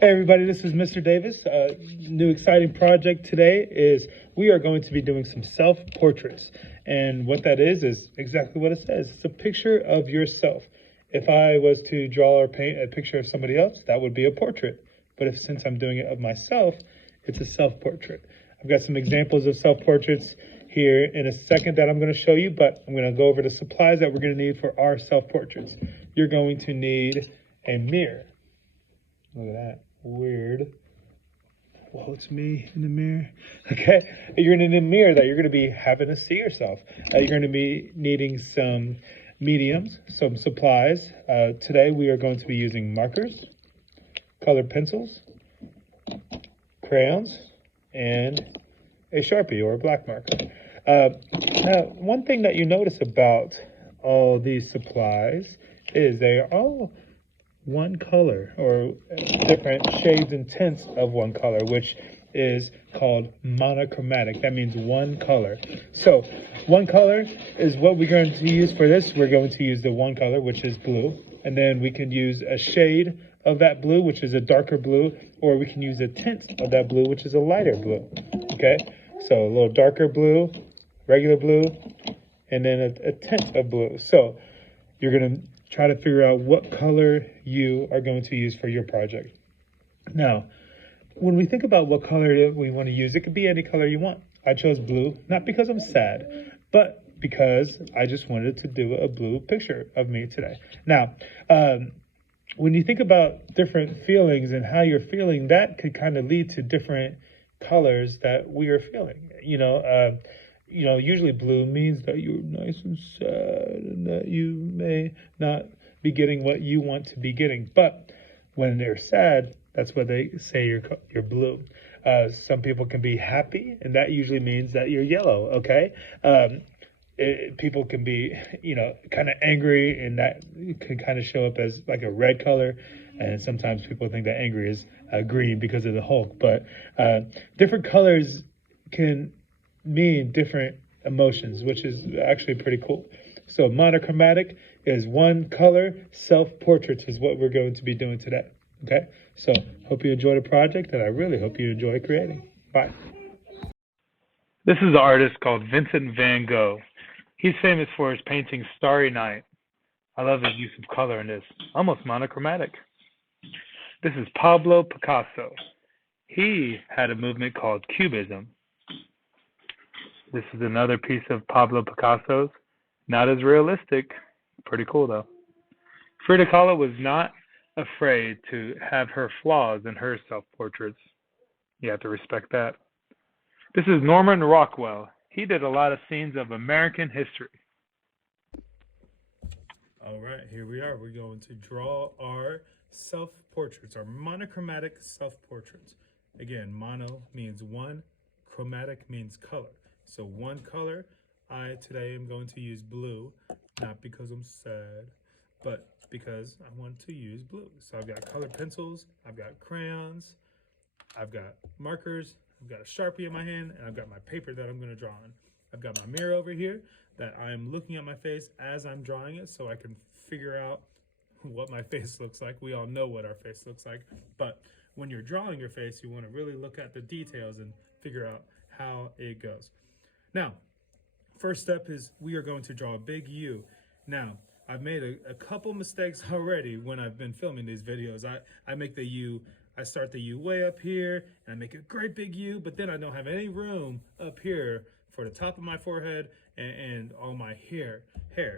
Hey everybody, this is Mr. Davis. New exciting project today is we are going to be doing some self-portraits. And what that is exactly what it says. It's a picture of yourself. If I was to draw or paint a picture of somebody else, that would be a portrait. But since I'm doing it of myself, it's a self-portrait. I've got some examples of self-portraits here in a second that I'm going to show you, but I'm going to go over the supplies that we're going to need for our self-portraits. You're going to need a mirror. Look at that. Weird. Whoa, it's me in the mirror. Okay, you're gonna need a mirror that you're gonna be having to see yourself. You're gonna be needing some mediums, some supplies. Today we are going to be using markers, colored pencils, crayons, and a Sharpie or a black marker. Now, one thing that you notice about all these supplies is they are all one color or different shades and tints of one color, which is called monochromatic. That means one color. So one color is what we're going to use for this. We're going to use the one color, which is blue, and then we can use a shade of that blue, which is a darker blue, or we can use a tint of that blue, which is a lighter blue. Okay, so a little darker blue, regular blue, and then a tint of blue. So you're going to try to figure out what color you are going to use for your project. Now, when we think about what color we want to use, it could be any color you want. I chose blue, not because I'm sad, but because I just wanted to do a blue picture of me today. Now, when you think about different feelings and how you're feeling, that could kind of lead to different colors that we are feeling. Usually blue means that you're nice and sad and that you may not be getting what you want to be getting. But when they're sad, that's what they say you're blue. Some people can be happy, and that usually means that you're yellow, okay? People can be, kind of angry, and that can kind of show up as like a red color. And sometimes people think that angry is green because of the Hulk. But different colors can mean different emotions, which is actually pretty cool. So monochromatic is one color. Self-portraits is what we're going to be doing today. Okay, so hope you enjoy the project, and I really hope you enjoy creating. Bye. This is an artist called Vincent van Gogh. He's famous for his painting Starry Night. I love his use of color in this, almost monochromatic. This is Pablo Picasso. He had a movement called Cubism. This is another piece of Pablo Picasso's. Not as realistic. Pretty cool, though. Frida Kahlo was not afraid to have her flaws in her self-portraits. You have to respect that. This is Norman Rockwell. He did a lot of scenes of American history. All right, here we are. We're going to draw our self-portraits, our monochromatic self-portraits. Again, mono means one, chromatic means color. So one color, I today am going to use blue, not because I'm sad, but because I want to use blue. So I've got colored pencils, I've got crayons, I've got markers, I've got a Sharpie in my hand, and I've got my paper that I'm going to draw on. I've got my mirror over here that I'm looking at my face as I'm drawing it so I can figure out what my face looks like. We all know what our face looks like, but when you're drawing your face, you want to really look at the details and figure out how it goes. Now, first step is we are going to draw a big U. Now, I've made a couple mistakes already when I've been filming these videos. I make the U, I start the U way up here, and I make a great big U, but then I don't have any room up here for the top of my forehead and all my hair.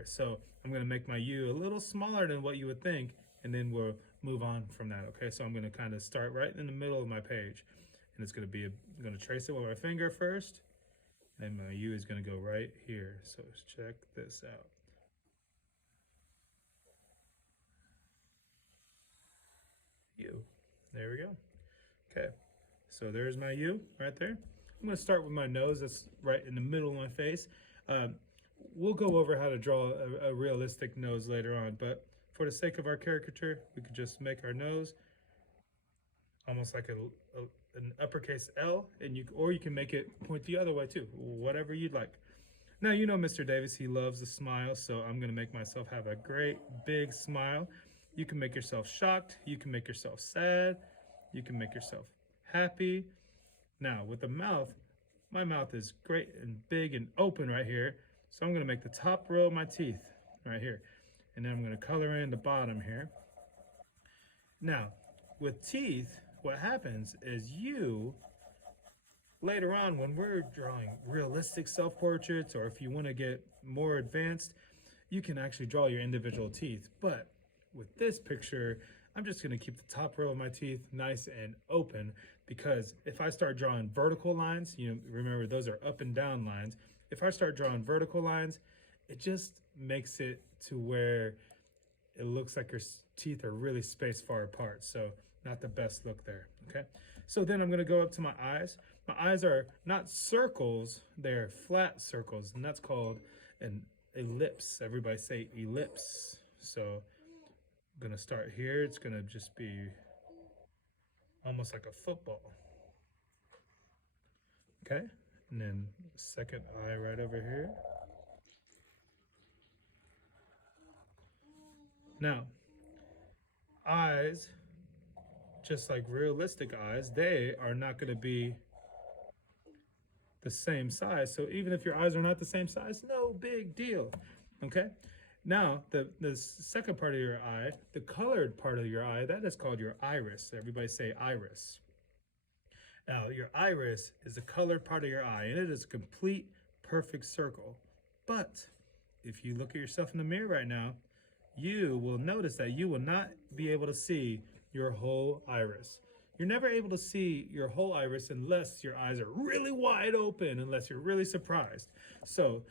So I'm gonna make my U a little smaller than what you would think, and then we'll move on from that, okay? So I'm gonna kind of start right in the middle of my page, and it's gonna be, I'm gonna trace it with my finger first, and my U is going to go right here. So let's check this out. U. There we go. Okay. So there's my U right there. I'm going to start with my nose. That's right in the middle of my face. We'll go over how to draw a realistic nose later on. But for the sake of our caricature, we could just make our nose almost like an uppercase L, and you can make it point the other way too, whatever you'd like. Now, you know Mr. Davis, he loves a smile, so I'm gonna make myself have a great big smile. You can make yourself shocked, you can make yourself sad, you can make yourself happy. Now with the mouth, my mouth is great and big and open right here. So I'm gonna make the top row of my teeth right here. And then I'm gonna color in the bottom here. Now, with teeth, what happens is later on when we're drawing realistic self-portraits, or if you wanna get more advanced, you can actually draw your individual teeth. But with this picture, I'm just gonna keep the top row of my teeth nice and open, because if I start drawing vertical lines, remember those are up and down lines. If I start drawing vertical lines, it just makes it to where it looks like your teeth are really spaced far apart. So not the best look there, okay? So then I'm gonna go up to my eyes. My eyes are not circles, they're flat circles, and that's called an ellipse. Everybody say ellipse. So I'm gonna start here. It's gonna just be almost like a football. Okay, and then second eye right over here. Now, eyes, just like realistic eyes, they are not gonna be the same size. So even if your eyes are not the same size, no big deal, okay? Now, the second part of your eye, the colored part of your eye, that is called your iris. Everybody say iris. Now, your iris is the colored part of your eye, and it is a complete, perfect circle. But if you look at yourself in the mirror right now, you will notice that you will not be able to see your whole iris. You're never able to see your whole iris unless your eyes are really wide open, unless you're really surprised. So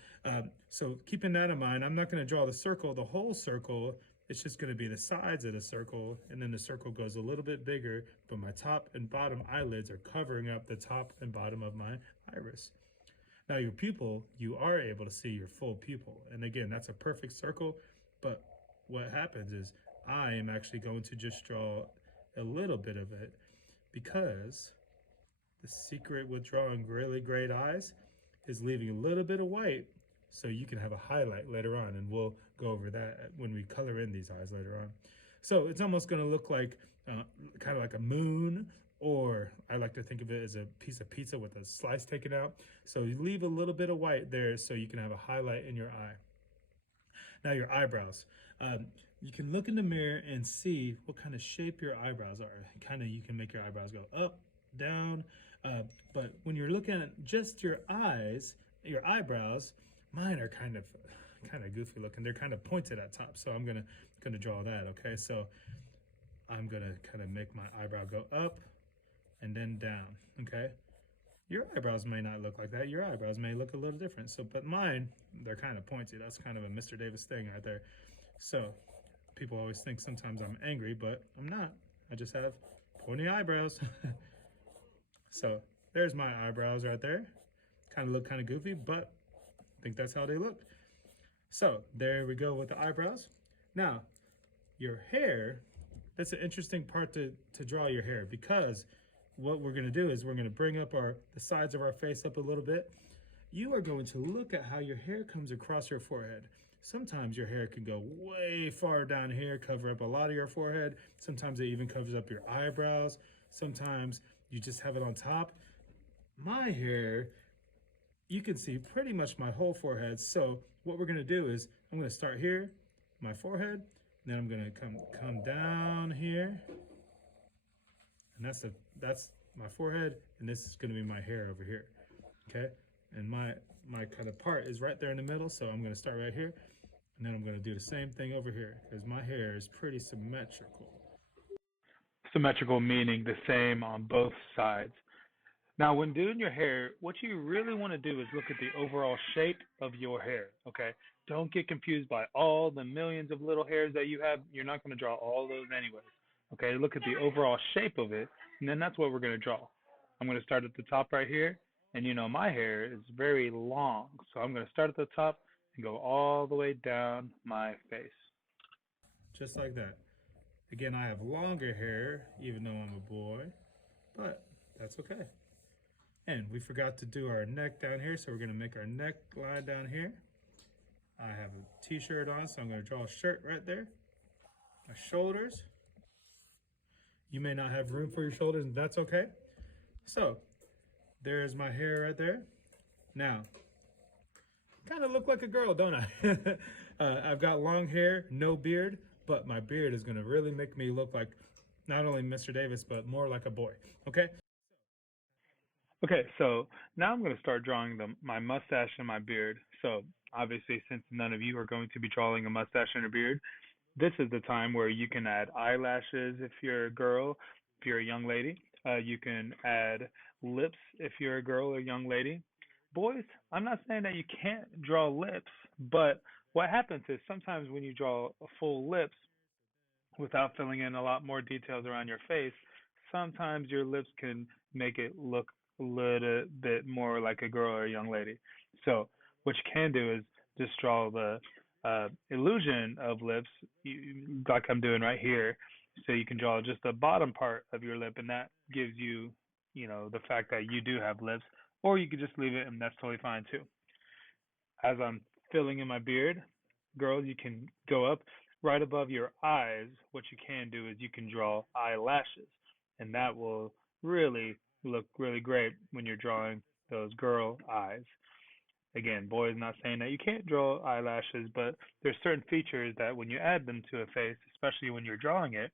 keeping that in mind, I'm not going to draw the circle, the whole circle. It's just going to be the sides of the circle, and then the circle goes a little bit bigger, but my top and bottom eyelids are covering up the top and bottom of my iris. Now your pupil, you are able to see your full pupil. And again, that's a perfect circle, but what happens is I am actually going to just draw a little bit of it, because the secret with drawing really great eyes is leaving a little bit of white so you can have a highlight later on, and we'll go over that when we color in these eyes later on. So it's almost going to look like kind of like a moon, or I like to think of it as a piece of pizza with a slice taken out. So you leave a little bit of white there so you can have a highlight in your eye. Now your eyebrows. You can look in the mirror and see what kind of shape your eyebrows are. You can make your eyebrows go up, down. But when you're looking at just your eyes, your eyebrows, mine are kind of goofy looking. They're kind of pointed at top. So I'm gonna draw that. Okay, so I'm gonna kind of make my eyebrow go up and then down. Okay. Your eyebrows may not look like that. Your eyebrows may look a little different. So, but mine, they're kind of pointy. That's kind of a Mr. Davis thing right there. So people always think sometimes I'm angry, but I'm not. I just have pointy eyebrows. So there's my eyebrows right there. Kind of look kind of goofy, but I think that's how they look. So there we go with the eyebrows. Now, your hair, that's an interesting part to draw your hair, because what we're going to do is we're going to bring up the sides of our face up a little bit. You are going to look at how your hair comes across your forehead. Sometimes your hair can go way far down here, cover up a lot of your forehead. Sometimes it even covers up your eyebrows. Sometimes you just have it on top. My hair, you can see pretty much my whole forehead. So what we're going to do is I'm going to start here, my forehead, and then I'm going to come down here. And that's my forehead, and this is gonna be my hair over here, okay? And my kind of part is right there in the middle, so I'm gonna start right here, and then I'm gonna do the same thing over here, because my hair is pretty symmetrical. Symmetrical meaning the same on both sides. Now, when doing your hair, what you really want to do is look at the overall shape of your hair, okay? Don't get confused by all the millions of little hairs that you have. You're not going to draw all those anyways. Okay, look at the overall shape of it, and then that's what we're going to draw. I'm going to start at the top right here, and my hair is very long, so I'm going to start at the top and go all the way down my face. Just like that. Again, I have longer hair, even though I'm a boy, but that's okay. And we forgot to do our neck down here, so we're going to make our neckline down here. I have a t-shirt on, so I'm going to draw a shirt right there. My shoulders. You may not have room for your shoulders, and that's okay. So there's my hair right there. Now, kind of look like a girl, don't I? I've got long hair, no beard, but my beard is gonna really make me look like not only Mr. Davis, but more like a boy, okay? Okay, so now I'm going to start drawing my mustache and my beard. So obviously, since none of you are going to be drawing a mustache and a beard, this is the time where you can add eyelashes if you're a girl, if you're a young lady. You can add lips if you're a girl or young lady. Boys, I'm not saying that you can't draw lips, but what happens is sometimes when you draw full lips, without filling in a lot more details around your face, sometimes your lips can make it look a little bit more like a girl or a young lady. So what you can do is just draw the illusion of lips, like I'm doing right here. So you can draw just the bottom part of your lip, and that gives you, the fact that you do have lips. Or you could just leave it, and that's totally fine too. As I'm filling in my beard, girls, you can go up right above your eyes. What you can do is you can draw eyelashes, and that will really look really great when you're drawing those girl eyes. Again, boys, not saying that you can't draw eyelashes, but there's certain features that when you add them to a face, especially when you're drawing it,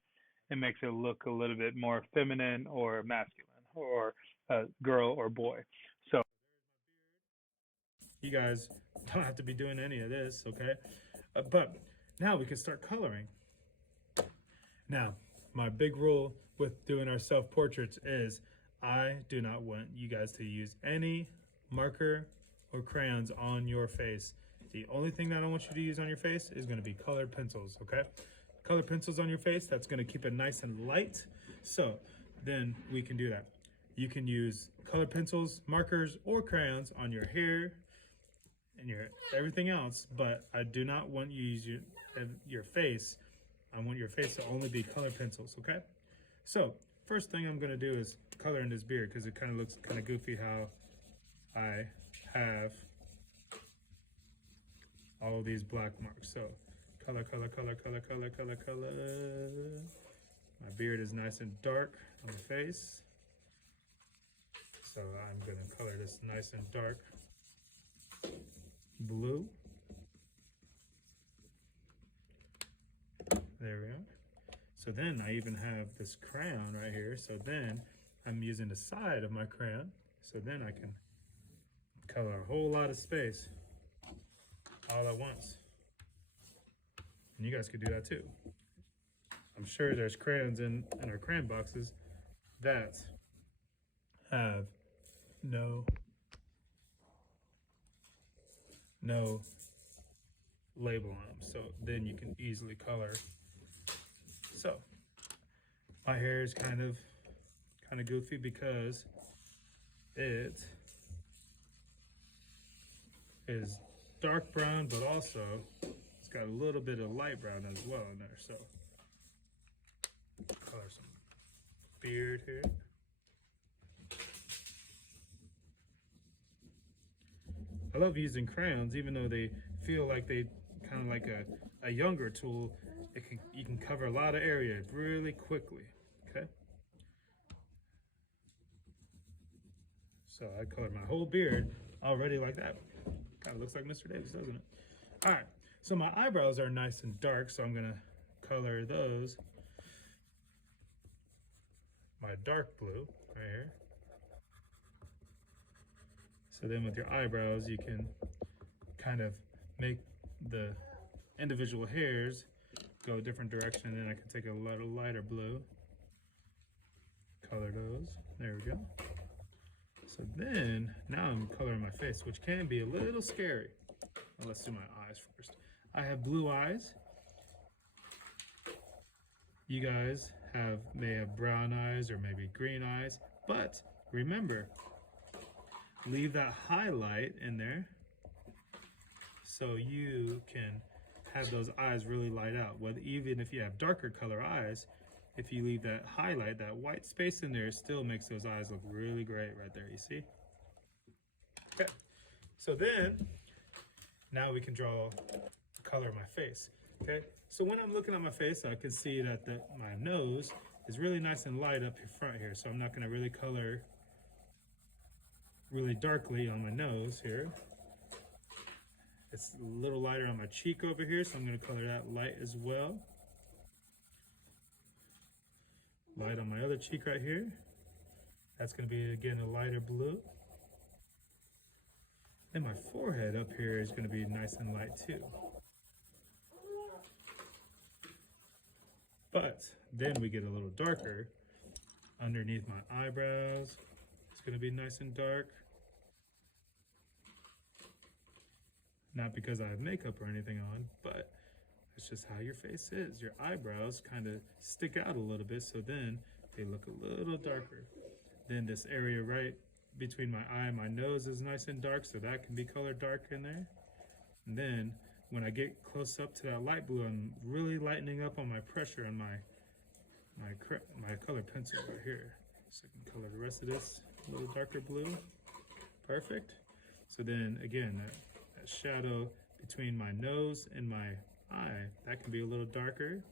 it makes it look a little bit more feminine or masculine or girl or boy. So You guys don't have to be doing any of this, okay? But now we can start coloring. Now, my big rule with doing our self-portraits is I do not want you guys to use any marker or crayons on your face. The only thing that I want you to use on your face is going to be colored pencils, okay? Colored pencils on your face, that's going to keep it nice and light. So then we can do that. You can use colored pencils, markers, or crayons on your hair and your everything else, but I do not want you to use your face. I want your face to only be colored pencils, okay? So first thing I'm gonna do is color in this beard because it kind of looks kind of goofy how I have all these black marks. So color, color, color, color, color, color, color. My beard is nice and dark on the face. So I'm gonna color this nice and dark blue. There we go. So then I even have this crayon right here. So then I'm using the side of my crayon. So then I can color a whole lot of space all at once. And you guys could do that too. I'm sure there's crayons in our crayon boxes that have no label on them, so then you can easily color. So my hair is kind of goofy because it is dark brown, but also it's got a little bit of light brown as well in there. So color some beard here. I love using crayons, even though they feel like they kind of like a younger tool. You can cover a lot of area really quickly. Okay. So I colored my whole beard already like that. Kind of looks like Mr. Davis, doesn't it? All right. So my eyebrows are nice and dark, so I'm gonna color those my dark blue right here. So then with your eyebrows, you can kind of make the individual hairs go a different direction. And then I can take a little lighter blue, color those. There we go. So then, now I'm coloring my face, which can be a little scary. Well, let's do my eyes first. I have blue eyes. You guys may have brown eyes or maybe green eyes, but remember, leave that highlight in there so you can have those eyes really light out. Even if you have darker color eyes, if you leave that highlight, that white space in there, it still makes those eyes look really great right there, you see? Okay, so then, now we can draw the color of my face, okay? So when I'm looking at my face, I can see that my nose is really nice and light up front here. So I'm not gonna really color really darkly on my nose here. It's a little lighter on my cheek over here, so I'm gonna color that light as well. Light on my other cheek right here. That's gonna be, again, a lighter blue. And my forehead up here is gonna be nice and light too. But then we get a little darker underneath my eyebrows. It's gonna be nice and dark. Not because I have makeup or anything on, but it's just how your face is. Your eyebrows kind of stick out a little bit, so then they look a little darker. Then this area right between my eye and my nose is nice and dark, so that can be colored dark in there. And then when I get close up to that light blue, I'm really lightening up on my pressure on my color pencil right here. So I can color the rest of this a little darker blue. Perfect. So then again, that shadow between my nose and my eye, that can be a little darker.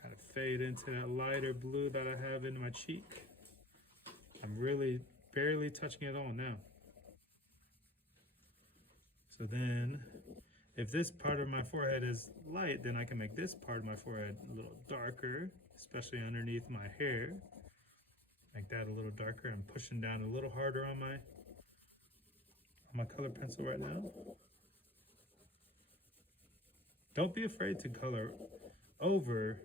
Kind of fade into that lighter blue that I have in my cheek. I'm really barely touching it all now. So then, if this part of my forehead is light, then I can make this part of my forehead a little darker, especially underneath my hair. Make that a little darker. I'm pushing down a little harder on my color pencil right now. Don't be afraid to color over,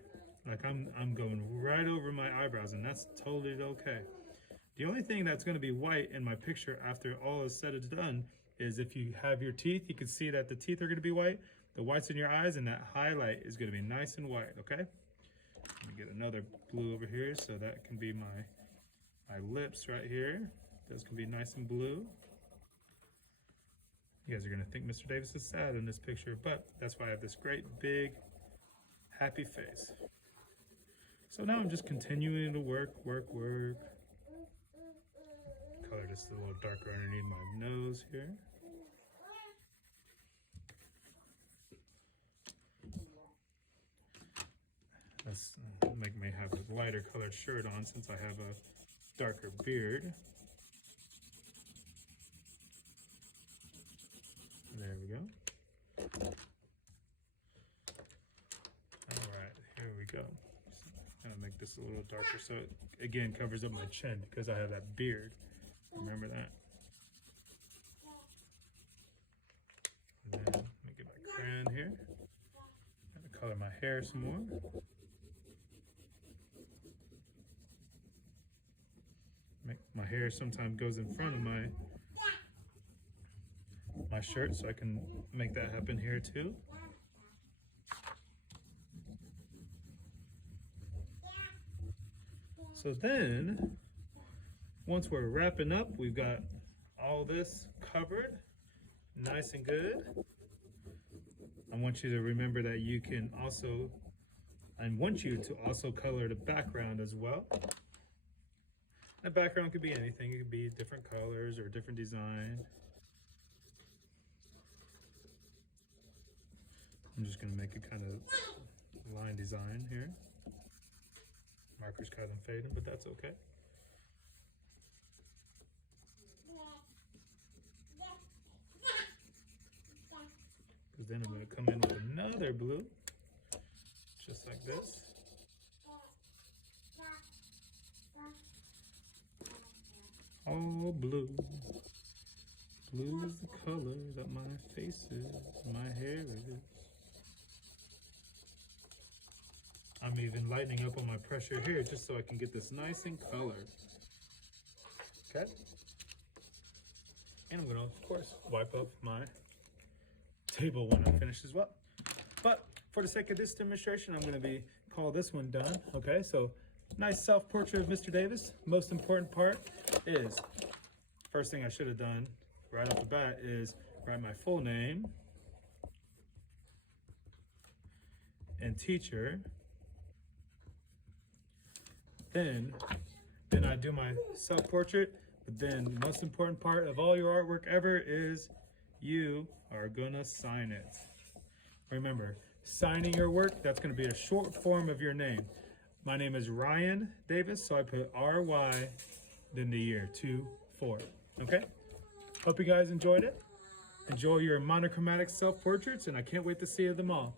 like I'm going right over my eyebrows, and that's totally okay. The only thing that's going to be white in my picture after all is said and done is if you have your teeth, you can see that the teeth are going to be white, the whites in your eyes, and that highlight is going to be nice and white, okay? Let me get another blue over here, so that can be my lips right here. Those can be nice and blue. You guys are going to think Mr. Davis is sad in this picture, but that's why I have this great, big, happy face. So now I'm just continuing to work. Color this a little darker underneath my nose here. Let's make me have a lighter colored shirt on since I have a darker beard. There we go. All right, here we go. I'm gonna make this a little darker so it again covers up my chin because I have that beard. Remember that. And then let me get my crayon here. I'm gonna color my hair some more. My hair sometimes goes in front of my shirt, so I can make that happen here too. So then, once we're wrapping up, we've got all this covered, nice and good. I want you to remember that you can also, I want you to also color the background as well. The background could be anything. It could be different colors or different design. I'm just going to make a kind of line design here. Marker's kind of fading, but that's okay. Because then I'm going to come in with another blue, just like this. All blue. Blue is the color that my face is, my hair is. I'm even lightening up on my pressure here just so I can get this nice and colored. Okay? And I'm gonna, of course, wipe off my table when I'm finished as well. But for the sake of this demonstration, I'm gonna call this one done. Okay, so nice self-portrait of Mr. Davis. Most important part is, first thing I should have done right off the bat is write my full name and teacher. Then I do my self-portrait, but then the most important part of all your artwork ever is you are gonna sign it. Remember, signing your work, that's gonna be a short form of your name. My name is Ryan Davis, so I put RY, then the year 24. Okay? Hope you guys enjoyed it. Enjoy your monochromatic self-portraits, and I can't wait to see them all.